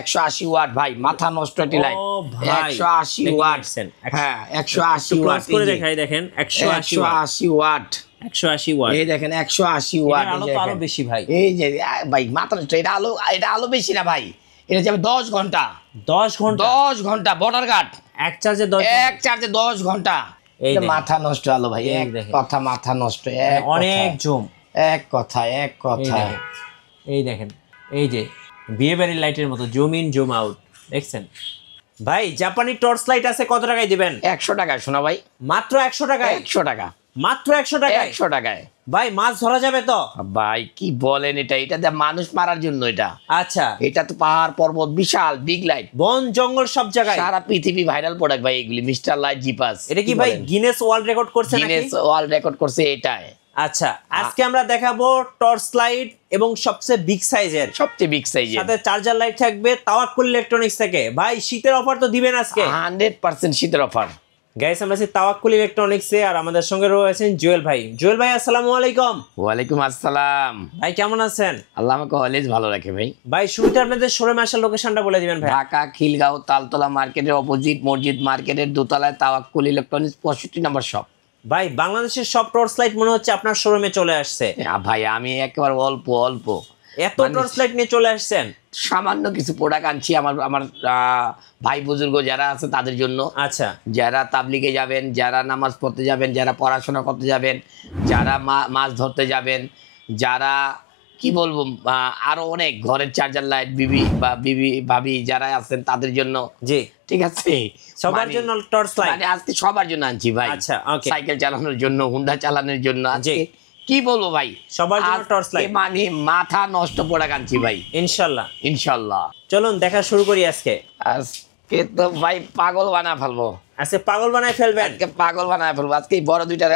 180 watt ভাই, মাথা নষ্ট একটি লাইট। 180 ওয়াট, হ্যাঁ 180 ওয়াট করে দেখাই, দেখেন 180 ওয়াট, 180 ওয়াট। এই দেখেন 180 ওয়াট। আলো তো আরো বেশি ভাই। এই যে ভাই মাথা নষ্ট, এটা আলো বেশি না ভাই, এটা যাবে 10 ঘন্টা। 10 ঘন্টা বর্ডার গার্ড, এক চার্জে 10 ঘন্টা। এই মাথা নষ্ট আলো ভাই, এক কথা মাথা নষ্ট, অনেক জুম, এক কথা। এই দেখেন, এই যে বিয়ে বাড়ির লাইটের মতো জুম ইন জুম আউট, দেখছেন ভাই? জাপানি টর্চ লাইট আছে, কত টাকায় দিবেন? 100 টাকায় শোনা ভাই, মাত্র 100 টাকায়। 100 টাকা, মাত্র 100 টাকায়। 100 টাকায় ভাই মাছ ধরা যাবে তো? ভাই কি বলেন, এটা দিয়ে মানুষ মারার জন্য এটা। আচ্ছা, এটা তো পাহাড় পর্বত, বিশাল বিগ লাইট, বন জঙ্গল সব জায়গায়, সারা পৃথিবী ভাইরাল প্রোডাক্ট ভাই এগুলি, মিস্টার লাইট জিপাস। এটা কি ভাই গিনেস ওয়ার্ল্ড রেকর্ড করছে নাকি? গিনেস ওয়ার্ল্ড রেকর্ড করছে এটাই। আচ্ছা, আজকে আমরা দেখাবো টর্চ লাইট এবং সবচেয়ে বিগ সাইজের, সবচেয়ে বিগ সাইজের, সাথে চার্জার লাইট থাকবে তাওয়াক্কুল ইলেকট্রনিক্স থেকে। ভাই শীতের অফার তো দিবেন আজকে? 100% শীতের অফার। গাইস আমরা আছি তাওয়াক্কুল ইলেকট্রনিক্সে, আর আমাদের সঙ্গে রয়েছেন জুয়েল ভাই। জুয়েল ভাই আসসালামু আলাইকুম। ওয়ালাইকুম আসসালাম। ভাই কেমন আছেন? আল্লাহ আমাকে অলওয়েজ ভালো রাখে ভাই। ভাই শুরুতে আপনাদের শোরুমে আসার লোকেশনটা বলে দিবেন ভাই। ঢাকা খিলগাঁও তালতলা মার্কেটের অপোজিট মসজিদ মার্কেটের দোতলায় তাওয়াক্কুল ইলেকট্রনিক্স 65 নম্বর শপ। ভাই বাংলাদেশের সব টর্চ লাইট মনে হচ্ছে আপনার শোরুমে চলে আসছে। ভাই আমি একেবারে অল্প এত টর্চ লাইট নিয়ে চলে আসছেন? সামান্য কিছু প্রোডাক্ট আনছি আমার ভাই বুজুর্গ যারা আছে তাদের জন্য। আচ্ছা, যারা তাবলিগে যাবেন, যারা নামাজ পড়তে যাবেন, যারা পড়াশোনা করতে যাবেন, যারা মাছ ধরতে যাবেন, যারা কি বলবো আরো অনেক ঘরের চার্জার লাইট, বিবি ভাবি যারা আছেন তাদের জন্য। জি ঠিক আছে, সবার জন্য টর্চ লাইট আজকে সবার জন্য আনছি ভাই। আচ্ছা, ওকে। সাইকেল চালানোর জন্য, হুন্ডা চালানোর জন্য, আজকে কি বলবো ভাই, সবার জন্য টর্চ লাইট, মানে মাথা নষ্ট প্রোডাক্ট আনছি ভাই ইনশাল্লাহ। চলুন দেখা শুরু করি। আজকে তো ভাই পাগল বানা ফেলবো, আজকে পাগল বানায় ফেলবেন? আজকে পাগল বানায় ফেলবো। আজকে বড় দুইটা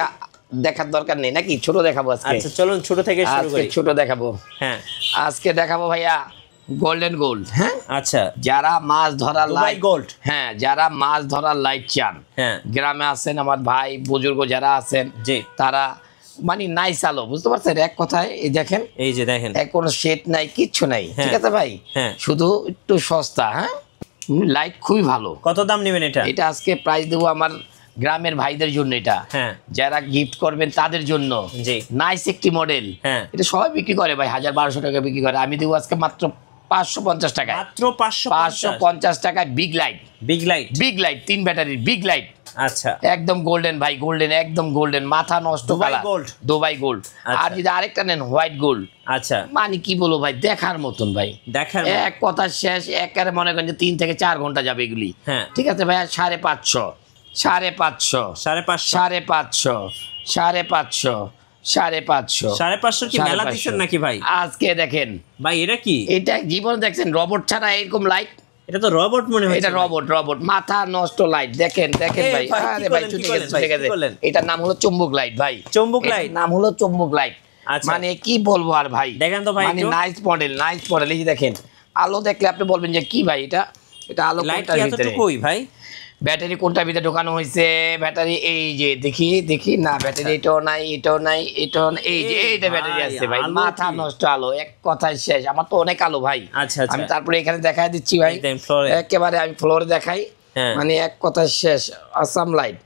দেখার দরকার নেই নাকি, ছোট দেখাবো আজকে। আচ্ছা চলুন ছোট থেকে শুরু করি। ছোট দেখাবো, হ্যাঁ আজকে দেখাবো ভাইয়া গোল্ডেন গোল্ড। হ্যাঁ আচ্ছা, যারা মাছ ধরার লাইট গোল্ড, হ্যাঁ যারা মাছ ধরার লাইট চান, হ্যাঁ গ্রামে আছেন আমার ভাই বুজুর্গ যারা আছেন, জি তারা মানে নাইস আলো, বুঝতে পারছেন? এক কথায় এই দেখেন, এই যে দেখেন, কোনো শেড নাই, কিচ্ছু নাই, ঠিক আছে ভাই? হ্যাঁ শুধু একটু সস্তা। হ্যাঁ লাইট খুবই ভালো। কত দাম নেবেন এটা? এটা আজকে প্রাইস দেবো আমার গ্রামের ভাইদের জন্য, এটা হ্যাঁ যারা গিফট করবেন তাদের জন্য। জি নাইস একটি মডেল, হ্যাঁ এটা সবাই বিক্রি করে ভাই 1000-1200 টাকা বিক্রি করে, আমি দেবো আজকে মাত্র 550 টাকায়। মাত্র 550 টাকায় বিগ লাইট, বিগ লাইট 3 ব্যাটারির বিগ লাইট। আচ্ছা একদম গোল্ডেন ভাই, গোল্ডেন, একদম গোল্ডেন, মাথা নষ্ট কালার, দুবাই গোল্ড। আর যদি আরেকটা নেন হোয়াইট গোল্ড, আচ্ছা মানে কি বলবো ভাই, দেখার মতন ভাই, দেখার এক কথা শেষ। একেবারে মনে করেন যে 3 থেকে 4 ঘন্টা যাবে এগুলি। হ্যাঁ ঠিক আছে ভাই, 550, 550 কি মেলা দিচ্ছেন নাকি ভাই? আজকে দেখেন ভাই এটা কি, এটা জীবন দেখছেন রোবট ছাড়া এরকম লাইট? এটা তো রোবট মনে হয়। এটা রোবট মাথা নষ্ট লাইট, দেখেন ভাই। আরে ভাই ছুটে গেছে। এটার নাম হলো চুম্বক লাইট ভাই, চুম্বক লাইট নাম হলো চুম্বক লাইট। মানে কি বলবো আর ভাই, দেখেন তো ভাই, মানে নাইস মডেল। এই যে দেখেন, আলো দেখলে আপনি বলবেন যে কি ভাই এটা আলো কোনটার ভিতরে ভাই, ব্যাটারি কোনটার ভিতরে ঢোকানো হয়েছে, ব্যাটারি এই যে দেখি না, ব্যাটারি এটাও নাই, এই যে এইটা ব্যাটারি আছে ভাই, মাথা নষ্ট আলো, এক কথায় শেষ। আমার তো অনেক আলো ভাই। আচ্ছা আমি তারপরে এখানে দেখাই দিচ্ছি ভাই, একেবারে আমি ফ্লোরে দেখাই, মানে এক কথায় শেষ। আসাম লাইট,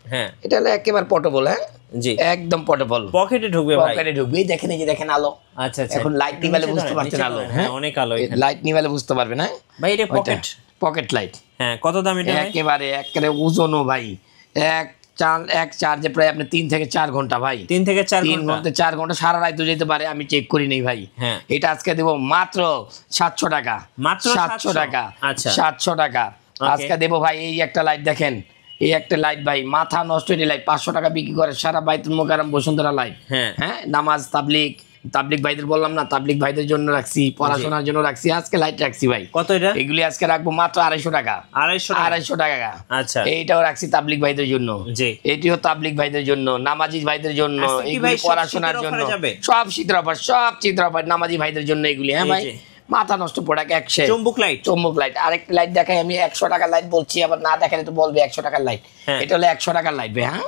এটা হলো একেবারে পোর্টেবল। হ্যাঁ জি একদম পোর্টেবল, পকেটে ঢুকবে ভাই, পকেটে ঢুকবে। দেখেন এই যে দেখেন আলো। আচ্ছা এখন লাইট নিভালে বুঝতে পারছেন আলো, হ্যাঁ অনেক আলো, লাইট নিভালে বুঝতে পারবেন। হ্যাঁ ভাই এটা পকেট লাইট। হ্যাঁ কত দাম এটা? একেবারে ওজনও ভাই, এক চার্জে প্রায় আপনি 3 থেকে 4 ঘন্টা ভাই, 3 থেকে 4 ঘন্টা সারা রাত যেতে পারে, আমি চেক করি নাই ভাই। এটা আজকে দেবো মাত্র 700 টাকা, মাত্র 700 টাকা। আচ্ছা 700 টাকা আজকে দেবো ভাই। এই একটা লাইট দেখেন, এই একটা লাইট ভাই মাথা নষ্ট, এই লাইট 500 টাকা বিক্রি করে সারা বাইতুল মোকাররম বসুন্ধরা লাইট। হ্যাঁ নামাজ তাবলিগ ভাইদের বললাম না, তাবলিগ ভাইদের জন্য রাখছি, পড়াশোনার জন্য রাখছি, আজকে লাইট রাখছি ভাই। কত এটা? এগুলি আজকে রাখবো মাত্র 250 টাকা, 250 টাকা। আচ্ছা এইটাও রাখছি তাবলিগ ভাইদের জন্য, এটিও তাবলিগ ভাইদের জন্য, নামাজি ভাইদের জন্য, এগুলি পড়াশোনার জন্য, সব শীতের অফার নামাজি ভাইদের জন্য এগুলি। হ্যাঁ ভাই মাথা নষ্ট প্রোডাক্ট, এক শেষ। চুম্বক লাইট। আরেকটা লাইট দেখাই আমি, 100 টাকার লাইট বলছি, আবার না দেখালে তো বলবে 100 টাকার লাইট। এটা হলো 100 টাকার লাইট ভাই। হ্যাঁ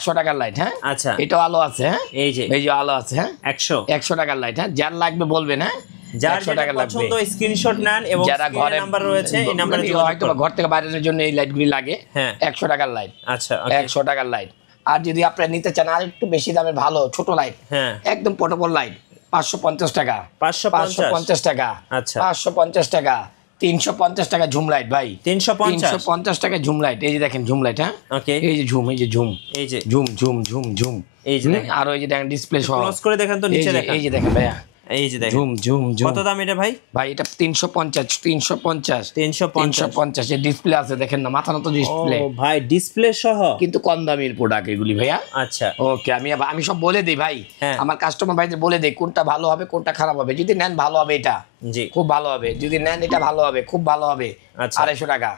100 টাকার লাইট। হ্যাঁ আচ্ছা, এটাও আলো আছে। হ্যাঁ এই যে আলো আছে। হ্যাঁ 100 টাকার লাইট। হ্যাঁ যার লাগবে বলবেন। হ্যাঁ যার 100 টাকা লাগবে। পছন্দ স্ক্রিনশট নেন এবং যারা ঘরে নাম্বার রয়েছে এই নাম্বারে হয়তো ঘর থেকে বাইরের জন্য এই লাইটগুলি লাগে, হ্যাঁ 100 টাকার লাইট। আচ্ছা 100 টাকার লাইট। আর যদি আপনারা নিতে চান আর একটু বেশি দামের ভালো ছোট লাইট, হ্যাঁ একদম পোর্টেবল লাইট 550 টাকা, 550 টাকা, আচ্ছা 550 টাকা, 350 টাকা ঝুম লাইট ভাই, 350 টাকা ঝুম লাইট। এই যে দেখেন ঝুম লাইট, হ্যাঁ ওকে এই যে ঝুম, এই যে ঝুম, এই যে ঝুম ঝুম ঝুম ঝুম, এই যে দেখেন আর ওই যে দেখেন ডিসপ্লে সহ, ক্লোজ করে দেখেন তো নিচে দেখেন, এই যে দেখেন ভাইয়া, এই যে দেখেন ঝুম ঝুম ঝুম। কত দাম এটা ভাই? ভাই এটা 350 যে ডিসপ্লে আছে দেখেন না, মাথা মতো ডিসপ্লে। ও ভাই ডিসপ্লে সহ, কিন্তু কম দামের প্রোডাক্ট এগুলি ভাইয়া। আচ্ছা ওকে, আমি সব বলে দিই ভাই, হ্যাঁ। আমার কাস্টমার ভাইদের বলে দেই কোনটা ভালো হবে কোনটা খারাপ হবে। যদি নেন ভালো হবে এটা, জি খুব ভালো হবে। যদি নেন এটা ভালো হবে, খুব ভালো হবে, আচ্ছা 250 টাকা।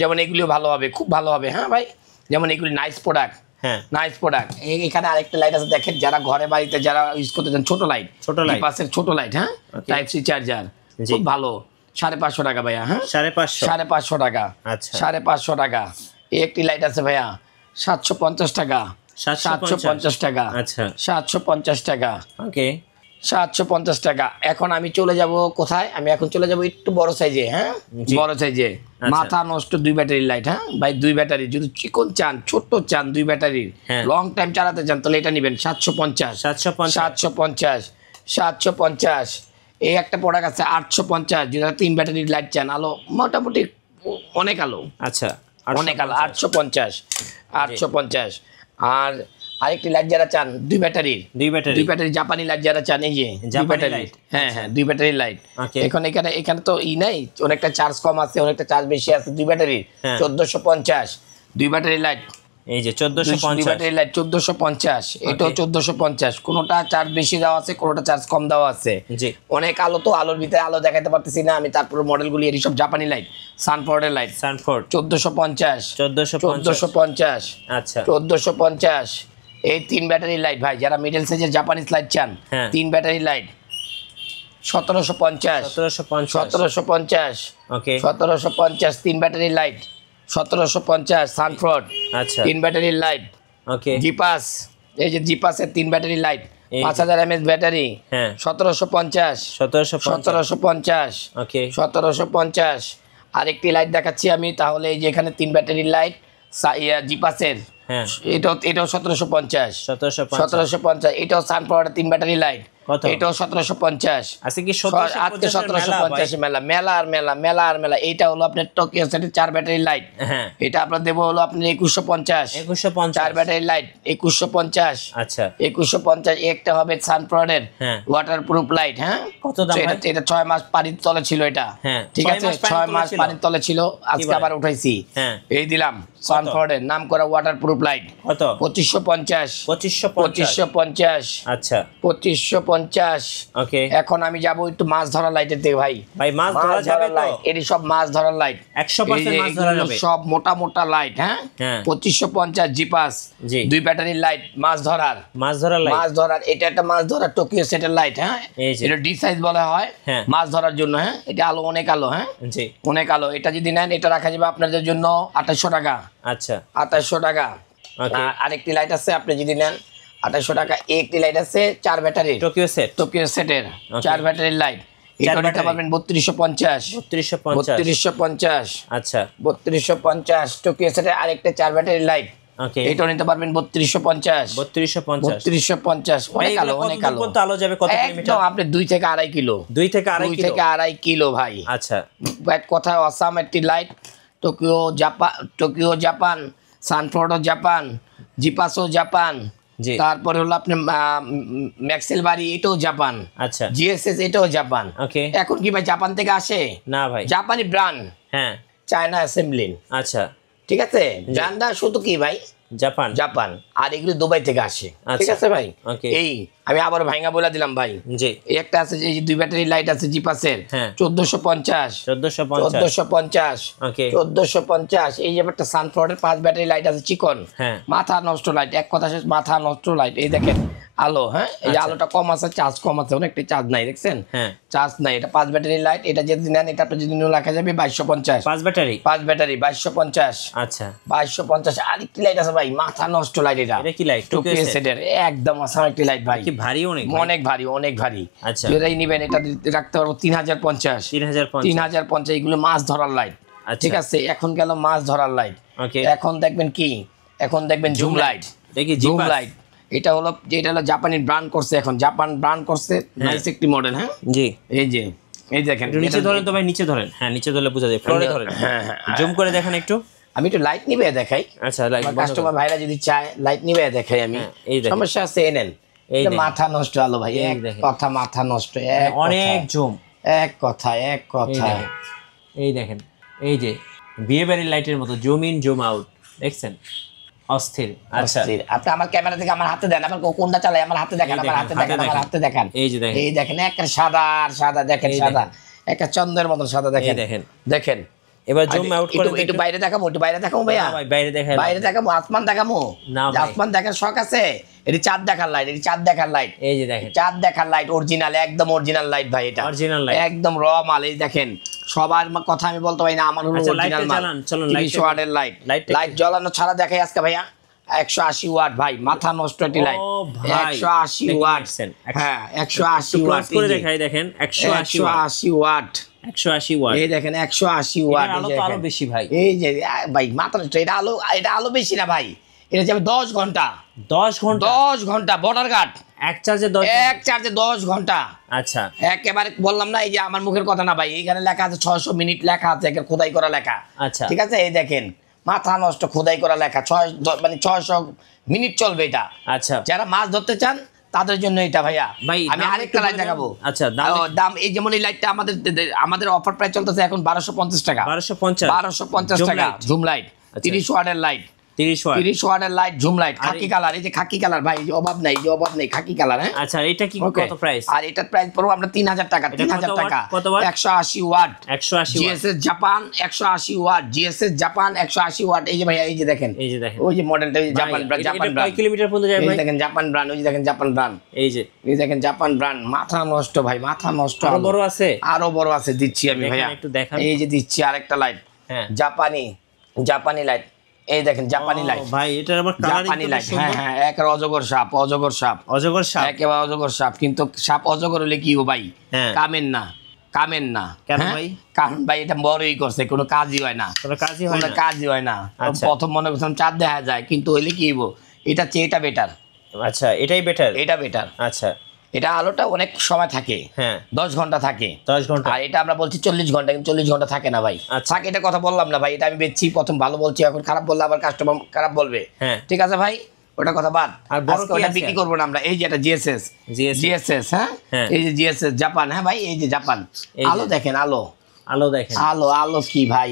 যেমন এগুলিও ভালো হবে, খুব ভালো হবে, হ্যাঁ ভাই। যেমন এগুলি নাইস প্রোডাক্ট, হ্যাঁ নাইস প্রোডাক্ট। এখানে আরেকটা লাইট আছে দেখেন, যারা ঘরে বাড়িতে যারা ইউজ করতে চান, ছোট লাইট, পাশের ছোট লাইট, হ্যাঁ টাইপ সি চার্জার, খুব ভালো, 550 টাকা ভাইয়া, হ্যাঁ 550 টাকা, আচ্ছা 550 টাকা। এই একটি লাইট আছে ভাইয়া 750 টাকা, 750 টাকা, আচ্ছা 750 টাকা, ওকে 750 টাকা। এখন আমি চলে যাব কোথায়? আমি এখন চলে যাব একটু বড় সাইজে, হ্যাঁ বড় সাইজে, মাথা নষ্ট 2 ব্যাটারি লাইট, হ্যাঁ ভাই 2 ব্যাটারি। যদি চিকন চান, ছোট্ট চান, 2 ব্যাটারির লং টাইম চালাতে চান, তাহলে এটা নেবেন 750। এই একটা প্রোডাক্ট আছে 850, যদি 3 ব্যাটারির লাইট চান, আলো মোটামুটি অনেক আলো, আচ্ছা অনেক আলো, 850। আর আরেকটি লাইট যারা চান 2 ব্যাটারির, 2 ব্যাটারি জাপানি লাইট যারা চান, এই যে 2 ব্যাটারি, হ্যাঁ 2 ব্যাটারি লাইট। এখানে তো নাই, অনেকটা চার্জ কম আছে, অনেকটা চার্জ বেশি আছে। 2 ব্যাটারি 1450, 2 ব্যাটারি লাইট, এই যে 1450 ব্যাটারি লাইট 1450, এটাও 1450। কোনোটা চার্জ বেশি দেওয়া আছে, কোনোটা চার্জ কম দেওয়া আছে। জি অনেক আলো, তো আলোর ভিতরে আলো দেখাতে পারতেছি না আমি। তারপরে মডেলগুলি এর সব জাপানি লাইট, সানফোর্ডের লাইট, সানফোর্ড 1450, আচ্ছা 1450। এই 3 ব্যাটারি লাইট ভাই, যারা মিডল সাইজের জাপানিজ লাইট চান, 3 ব্যাটারি লাইট 1750, ওকে 1750, 3 ব্যাটারি লাইট 1750, সানফোর্ড, আচ্ছা 3 ব্যাটারি লাইট, ওকে জিপাস, এই যে জিপাসের 3 ব্যাটারি লাইট, 5000 mAh ব্যাটারি, 1750, ওকে 1750। আরেকটি লাইট দেখাচ্ছি আমি তাহলে, এই যে এখানে 3 ব্যাটারি লাইট জিপাসের, এটাও 1750, এটাও সানফ্লাওয়ারের 3 ব্যাটারি লাইট, এটাও 1750। আজকে কি 1750 মেলা। এইটা হলো আপনার টোকিও সেটের 4 ব্যাটারি লাইট, এটা আপনার দেবো হলো আপনার 2150, 4 ব্যাটারি লাইট 2150, আচ্ছা 2150। একটা হবে সানফ্লাওয়ারের ওয়াটারপ্রুফ লাইট, হ্যাঁ কত দাম? এটা 6 মাস পানির তলে ছিল, এটা ঠিক আছে 6 মাস পানির তলে ছিল, আজকে আবার উঠাইছি, এই দিলাম সানফ্লাওয়ারের নাম করা ওয়াটারপ্রুফ লাইট, কত? 2550, আচ্ছা 2550। ওকে, এখন আমি যাব একটু মাছ ধরা লাইটের দিকে ভাই। মাছ ধরা যাবে তো? এটি সব মাছ ধরার লাইট, 100% মাছ ধরা যাবে, সব মোটা হ্যাঁ 2550 জিপাস, 2 ব্যাটারি লাইট, মাছ ধরার এটা একটা মাছ ধরার টোকিও সেটের লাইট, হ্যাঁ এটা ডি সাইজ বলা হয়, মাছ ধরার জন্য, হ্যাঁ এটা আলো অনেক আলো, হ্যাঁ অনেক আলো। এটা যদি নেন এটা রাখা যাবে আপনাদের জন্য 2800 টাকা, আচ্ছা 2800 টাকা। আরেকটি লাইট আছে আপনি যদি নেন 2800 টাকা। একটি লাইট আছে 4 ব্যাটারি টোকিও সেটের 4 ব্যাটারির লাইট, এটা নিতে পারবেন 3250, আচ্ছা 3250 টোকিও সেটের। আরেকটা 4 ব্যাটারি লাইট, এটা নিতে পারবেন 3250, অনেক আলো, অনেক আলো। আলো যাবে কত কিলোমিটার? আপনি 2 থেকে 2.5 কিলো, 2 থেকে 2.5 কিলো ভাই। আচ্ছা এক কথায় অসাম একটি light, Tokyo Japan, sunflower Japan, জিপাসও জাপান, তারপরে হলো আপনি ম্যাক্সেল বাড়ি, এটাও জাপান, আচ্ছা জিএসএস এটাও জাপান। এখন কি ভাই জাপান থেকে আসে? না ভাই, জাপানি ব্র্যান্ড, চায়না অ্যাসেম্বলি, আচ্ছা ঠিক আছে। ব্র্যান্ডটা শুধু কি ভাই জাপান, আর এগুলো দুবাই থেকে আসে, ঠিক আছে ভাই। এই আমি আবার ভাঙা বলে দিলাম ভাই, এই একটা আছে, এই যে 2 ব্যাটারি লাইট আছে জিপাসের 1450, এই যে একটা সানফ্লাওয়ারের 5 ব্যাটারি লাইট আছে চিকন, মাথা নষ্ট লাইট, এক কথা শেষ, মাথা নষ্ট লাইট। এই দেখেন আলো, হ্যাঁ এই যে আলোটা কম আছে, চার্জ কম আছে, অনেকটা চার্জ নাই দেখছেন, হ্যাঁ চার্জ নাই। এটা 5 ব্যাটারি লাইট, এটা যদি নেন এটা আপনি যদি লেখা যাবে 2250। 5 ব্যাটারি 5 ব্যাটারি 2250। আচ্ছা 2250। আরেকটি লাইট আছে ভাই, মাথা নষ্ট লাইট। এটা কি লাইট? 2K সেটের একদম আসাম একটি লাইট ভাই, কি ভারী? অনেক ভারী, অনেক ভারী। আচ্ছা যেটাই নিবেন এটা রাখতে পারবো 3050। 3050 এগুলো মাছ ধরার লাইট, ঠিক আছে। এখন গেল মাছ ধরার লাইট। ওকে, এখন দেখবেন কি, এখন দেখবেন জুম লাইট। দেখি জুম লাইট, এটা হলো জাপানি ব্র্যান্ড করছে, এখন জাপান ব্র্যান্ড করছে, নাইস একটি মডেল। হ্যাঁ জি, এই দেখেন নিচে ধরেন তো ভাই, নিচে ধরেন, হ্যাঁ নিচে ধরলে বোঝা যায়, ফ্লোরে ধরেন, হ্যাঁ জুম করে দেখেন একটু। আমি একটু লাইট নিবে দেখাই। আচ্ছা, লাইট কাস্টমার ভাইরা যদি চায় লাইট নিবে দেখাই আমি। এই দেখেন, সমস্যা আছে এনেন। এই মাথা নষ্ট আলো ভাই, এক কথা মাথা নষ্ট, এক অনেক জুম, এক কথা। এই দেখেন, এই যে বিয়ে বাড়ির লাইটের মতো জুম ইন জুম আউট, দেখছেন? অস্থির। আচ্ছা, আপনি আমার ক্যামেরা থেকে আমার হাতে দেন, আমার কোনটা চালাই আমার হাতে দেখান, আমার হাতে দেখান, আমার হাতে দেখান। এই যে দেখেন, এই দেখেন একটা সাদা আর সাদা, দেখেন সাদা, একটা চন্দ্রের মতো সাদা, দেখেন দেখেন। এবার জুম আউট করে একটু বাইরে দেখাবো, একটু বাইরে দেখাবো ভাইয়া, বাইরে দেখাই, বাইরে দেখাবো, আসমান দেখাবো না, আসমান দেখার শখ আছে। এটি চাঁদ দেখার লাইট, এটি চাঁদ দেখার লাইট। এই যে দেখেন চাঁদ দেখার লাইট, অরিজিনাল, একদম অরিজিনাল লাইট ভাই, এটা অরিজিনাল লাইট, একদম র মাল। এই দেখেন সবার কথা আমি বলতে পারি না, আমার হলো অরিজিনাল মাল। 30 ওয়াটের লাইট, লাইট জ্বালানো ছাড়া দেখাই আজকে ভাইয়া। 180 ওয়াট ভাই, মাথা নষ্ট একটি লাইট। 180 ওয়াট, হ্যাঁ 180 ওয়াট করে দেখাই, দেখেন 180 ওয়াট, 180 ওয়াট। এই দেখেন 180 ওয়াট। আলো তো আরো বেশি ভাই, এই যে ভাই মাথা নষ্ট। এটা আলো বেশি না ভাই, এটা যাবে 10 ঘন্টা। 10 ঘন্টা বর্ডার গার্ড, এক চার্জে 10 ঘন্টা। আচ্ছা, একেবারে বললাম না, এই যে আমার মুখের কথা না ভাই, এখানে লেখা আছে 600 মিনিট লেখা আছে, খোদাই করা লেখা। আচ্ছা, ঠিক আছে, এই দেখেন মাথা নষ্ট খোদাই করা লেখা, 600 মিনিট চলবে এটা। আচ্ছা, যারা মাছ ধরতে চান তাদের জন্য এটা ভাইয়া। ভাই আমি আরেকটা লাইট দেখাবো। আচ্ছা, দাম এই যেমন এই লাইটটা আমাদের অফার প্রাইস চলতেছে এখন 1250 টাকা। 1250 টাকা জুম লাইট, 30 ওয়াটের লাইট, 30 ওয়াটের লাইট, জুম লাইট, খাকি কালার। এই যে খাকি কালার ভাই, অভাব নাই, অভাব নেই, খাকি কালার। হ্যাঁ আচ্ছা, এটা কি কত প্রাইস? আর এটার প্রাইস পড়বো আমরা 3000 টাকা। 3000 টাকা, কত watt? 180 watt, 180 GSS Japan 180 watt, GSS Japan 180 watt. এই যে ভাই, এই যে দেখেন, ওই যে মডেলটা, জাপান ব্র্যান্ড, জাপান ব্র্যান্ড। কয় কিলোমিটার পর্যন্ত যায় ভাই? এই দেখেন জাপান ব্র্যান্ড, ওই যে দেখেন জাপান ব্র্যান্ড, এই দেখেন জাপান ব্র্যান্ড। মাথা নষ্ট ভাই, মাথা নষ্ট। আরো বড় আছে, আরো বড় আছে, দিচ্ছি আমি ভাইয়া, একটু দেখান। এই যে দিচ্ছি আরেকটা লাইট, হ্যাঁ জাপানি লাইট। এই দেখেন জাপানি লাইট ভাই, এটার আবার জাপানি লাইট। হ্যাঁ এক অজগর সাপ, অজগর সাপ, একেবারে অজগর সাপ। কিন্তু সাপ অজগর হলে কি ভাই, কামেন না। কেন ভাই? কারণ ভাই এটা বড়ই করছে, কোনো কাজই হয় না, কোনো কাজই হয় না। প্রথম মনে করছিলাম চাঁদ দেখা যায়, কিন্তু হইলে কি হইব, এটা চেয়ে এটা বেটার। আচ্ছা, এটাই বেটার, এটা বেটার। আচ্ছা, এটা আলোটা অনেক সময় থাকে, 10 ঘন্টা থাকে। 10 ঘন্টা। আর এটা আমরা বলছি 40 ঘন্টা, কিন্তু 40 ঘন্টা থাকে না ভাই। থাকে, এটা কথা বললাম না ভাই, এটা আমি বেচছি, প্রথম ভালো বলছি, এখন খারাপ বললে আবার কাস্টমার খারাপ বলবে। ঠিক আছে ভাই, ওটা কথা বাদ, আজকে ওটা বিক্রি করবো না আমরা। এই যে এটা জিএসএস, হ্যাঁ এই যে জিএসএস জাপান। হ্যাঁ ভাই, এই যে জাপান। আলো দেখেন, আলো দেখেন, আলো কি ভাই,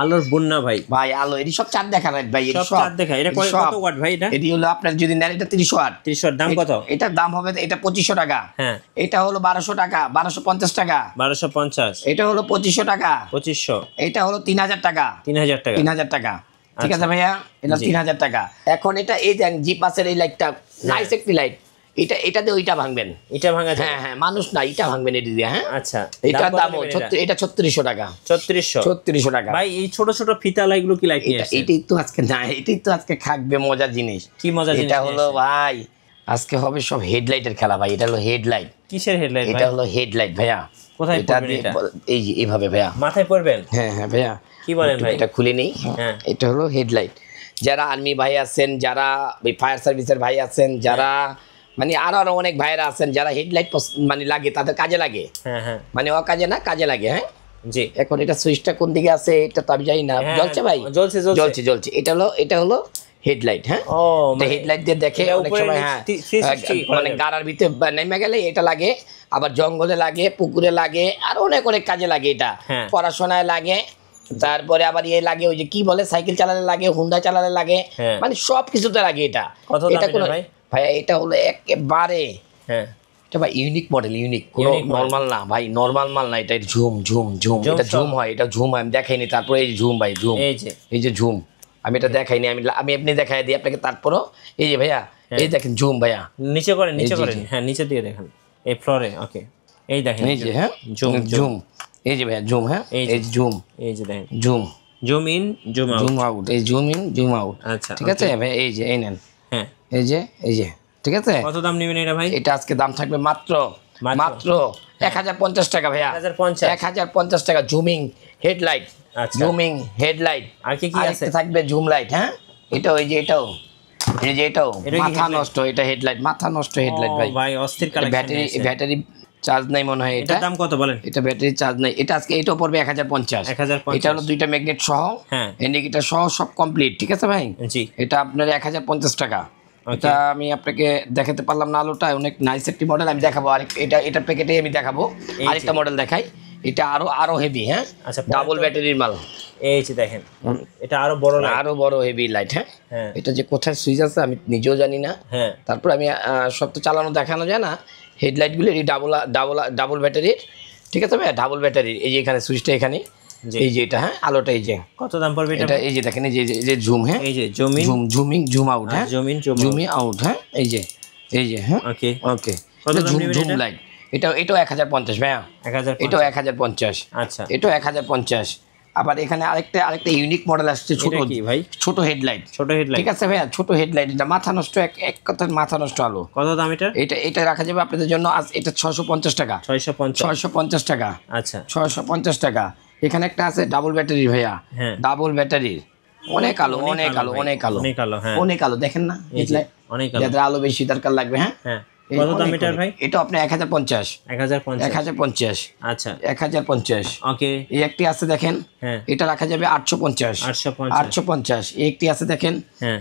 আলোর বন্যা ভাই, আলো। এটি সব চাঁদ দেখা লাইট ভাই, সব চাঁদ দেখা। এটা কত ওয়াট ভাই? এটি হলো আপনার যদি নেন এটা 30 ওয়াট। 30 ওয়াট দাম কত? এটার দাম হবে এটা 2500 টাকা। এটা হলো 1200 টাকা, 1250 টাকা, 1250। এটা হলো 2500 টাকা, 2500। এটা হলো 3000 টাকা, 3000 টাকা। ঠিক আছে ভাইয়া, এটা 3000 টাকা। এখন এটা এই যে জি পাসের এই লাইটটা, নাইস একটি লাইট। এটা দিয়ে ওইটা ভাঙবেন, এটা ভাঙা যায়? হ্যাঁ মানুষ না, এটা ভাঙবেন এটা দিয়ে। হ্যাঁ আচ্ছা, এটার দাম এটা 3600 টাকা। 3600 টাকা ভাই। এই ছোট ছোট ফিতা লাইটগুলো কি লাইট নিয়ে আসছে? এটাই তো আজকে না, এটাই তো আজকে খাকবে মজার জিনিস। কি মজার জিনিস? এটা হলো ভাই আজকে হবে সব হেডলাইটের খেলা ভাই। এটা হলো হেডলাইট। কিসের হেডলাইট? এটা হলো হেডলাইট ভাইয়া। কোথায় পড়বেন এটা? এই যে এইভাবে ভাইয়া, মাথায় পড়বেন? হ্যাঁ ভাইয়া। কি বলেন ভাই? এটা খুলে নেই। এটা হলো হেডলাইট। যারা আর্মি ভাই আছেন, যারা ফায়ার সার্ভিসের ভাই আছেন, যারা মানে আরো অনেক ভাইরা আছেন, যারা হেডলাইট মানে লাগে, তাদের কাজে লাগে। মানে কাজে না, কাজে লাগে। হ্যাঁ জি। এখন এটা সুইচটা কোন দিকে আছে এটা তো আমি জানি না। জ্বলছে ভাই? জ্বলছে। এটা হলো হেডলাইট। হ্যাঁ, হেডলাইট দিয়ে দেখে অনেক সময়। হ্যাঁ, মানে গাড়ার ভিতরে নেমে গেলে এটা লাগে, আবার জঙ্গলে লাগে, পুকুরে লাগে, আর অনেক কাজে লাগে। এটা পড়াশোনায় লাগে, তারপরে আবার লাগে, ওই যে কি বলে, সাইকেল চালালে লাগে, হুন্ডা চালালে লাগে, মানে সব কিছুতে লাগে এটা। এটা কোনো ভাই, এটা হলো একেবারে এটা ভাই ইউনিক মডেল, ইউনিক, কোনো নরমাল না ভাই, নরমাল মাল না। এটা ঝুম, এটা ঝুম হয়, এটা ঝুম হয়। আমি দেখাইনি, তারপরে এই ঝুম ভাই, ঝুম, এই যে ঝুম। আমি এটা দেখাইনি, আমি এমনি দেখাই দিই আপনাকে। তারপরও এই যে ভাইয়া, এই দেখেন জুম ভাইয়া, নিচে করেন হ্যাঁ নিচে দিয়ে দেখেন এই ফ্লোরে। ওকে এই দেখেন এই যে হ্যাঁ জুম, এই যে ভাইয়া জুম, হ্যাঁ এই জুম, এই যে দেখেন zoom, zoom in zoom out, এই জুম ইন জুম আউট। আচ্ছা ঠিক আছে ভাই, এই যে এই নেন, হ্যাঁ এই যে ঠিক আছে। কত দাম নেবেন এটা ভাই? এটা আজকে দাম থাকবে মাত্র 1050 টাকা ভাইয়া, 1050 টাকা। জুমিং হেডলাইট, জুমিং হেডলাইট, আর কি আছে থাকবে জুম লাইট। হ্যাঁ এটা ওই যে এটাও, এই যে এটাও মাথা নষ্ট, এটা হেডলাইট মাথা নষ্ট হেডলাইট ভাই। ভাই অস্থির কালেকশন। ব্যাটারি চার্জ নাই মনে হয়, এটা দাম কত বলেন? এটা ব্যাটারি চার্জ নাই, এটা আজকে এটাও পড়বে 1050। এটা হলো দুইটা ম্যাগনেট সহ, হ্যাঁ ইন্ডিকেটর সহ সব কমপ্লিট। ঠিক আছে ভাই, জি এটা আপনার 1050 টাকা। এটা আমি আপনাকে দেখাতে পারলাম না, আলোটা অনেক নাইস একটি মডেল, আমি দেখাবো আরেক, এটা প্যাকেটে আমি দেখাবো আরেকটা মডেল দেখাই। এটা আরো হেভি, হ্যাঁ ডাবল ব্যাটারির মাল। এই যে দেখেন এটা আরো বড় লাইট, আরো বড় হেভি লাইট। হ্যাঁ এটা যে কোথায় সুইচ আছে আমি নিজেও জানি না, হ্যাঁ তারপর আমি সব তো চালানো দেখানো যায় না। হেডলাইটগুলো এই ডাবল ব্যাটারির, ঠিক আছে ভাই ডাবল ব্যাটারির। এই যে এখানে সুইচটা এখানে, এই যে এটা, হ্যাঁ আলোটা এই যে। কত দাম পড়বে এটা? এই যে দেখেন এই যে জুম, হ্যাঁ এই যে জুমিং জুম আউট, হ্যাঁ জুমিং আউট, হ্যাঁ এই যে হ্যাঁ ওকে জুম লাইট। এটাও 1050 ভাইয়া, এটাও 1050। আচ্ছা এটাও 1050। আবার এখানে আরেকটা ইউনিক মডেল আসছে, ছোট ভাই, ছোট হেডলাইট, ঠিক আছে ভাইয়া ছোট হেডলাইট। এটা মাথা নষ্ট, এক কথার মাথা নষ্ট আলো। কত দাম এটা? এটা রাখা যাবে আপনাদের জন্য এটা 650 টাকা। 650 টাকা। আচ্ছা 650 টাকা। এখানে একটা আছে ডাবল ব্যাটারি ভাইয়া, ডাবল ব্যাটারির, অনেক আলো অনেক আলো অনেক আলো অনেক আলো। দেখেন না হেডলাইট, যাদের আলো বেশি দরকার লাগবে। হ্যাঁ কত দাম এটার ভাই? এটা আপনি 1050। 1050। আচ্ছা 1050। ওকে এই একটি আছে দেখেন, এটা রাখা যাবে 850। 850। এই একটি আছে দেখেন,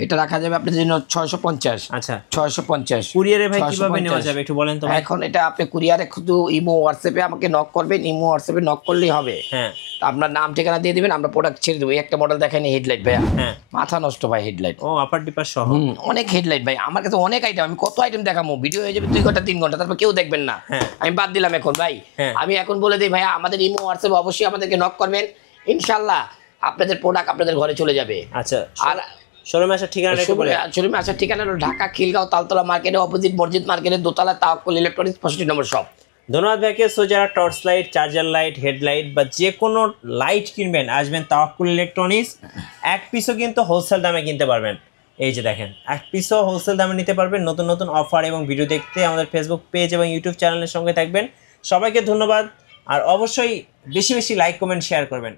এটা রাখা যাবে আপনাদের জন্য 650। আচ্ছা 650। কুরিয়ারে ভাই কিভাবে নেওয়া যাবে একটু বলেন তো? এখন এটা আপনি কুরিয়ারে শুধু ইমো হোয়াটসঅ্যাপে আমাকে নক করবেন, ইমো হোয়াটসঅ্যাপে নক করলেই হবে। হ্যাঁ আপনার নাম ঠিকানা দিয়ে দিবেন, আমরা প্রোডাক্ট ছেড়ে দেবো। একটা মডেল দেখায়নি হেডলাইট ভাইয়া, মাথা নষ্ট ভাই হেডলাইট। ও আপার ডিপার সহ অনেক হেডলাইট ভাই, আমার কাছে অনেক আইটেম। আমি কত আইটেম দেখাবো, ভিডিও হয়ে যাবে 2 ঘন্টা 3 ঘন্টা, তারপর কেউ দেখবেন না। আমি বাদ দিলাম এখন ভাই। আমি এখন বলে দিই ভাইয়া, আমাদের ইমো হোয়াটসঅ্যাপে অবশ্যই আমাদেরকে নক করবেন, ইনশাল্লাহ আপনাদের প্রোডাক্ট আপনাদের ঘরে চলে যাবে। আচ্ছা আর শোরুমে আসার ঠিকানা হলো ঢাকা খিলগাঁও তালতলা মার্কেটের অপোজিট মসজিদ মার্কেটের দোতলা, তাওয়াক্কুল ইলেকট্রনিক্স 65 নম্বর শপ। ধন্যবাদ ভাইকে। সো যারা torch light, charger light, headlight বা যে কোনো লাইট কিনবেন, আসবেন তাওয়াক্কুল ইলেকট্রনিক্স। এক পিসও কিন্তু হোলসেল দামে কিনতে পারবেন। এই যে দেখেন এক পিসও হোলসেল দামে নিতে পারবেন। নতুন নতুন অফার এবং ভিডিও দেখতে আমাদের ফেসবুক পেজ এবং ইউটিউব চ্যানেলের সঙ্গে থাকবেন। সবাইকে ধন্যবাদ, আর অবশ্যই বেশি বেশি লাইক কমেন্ট শেয়ার করবেন।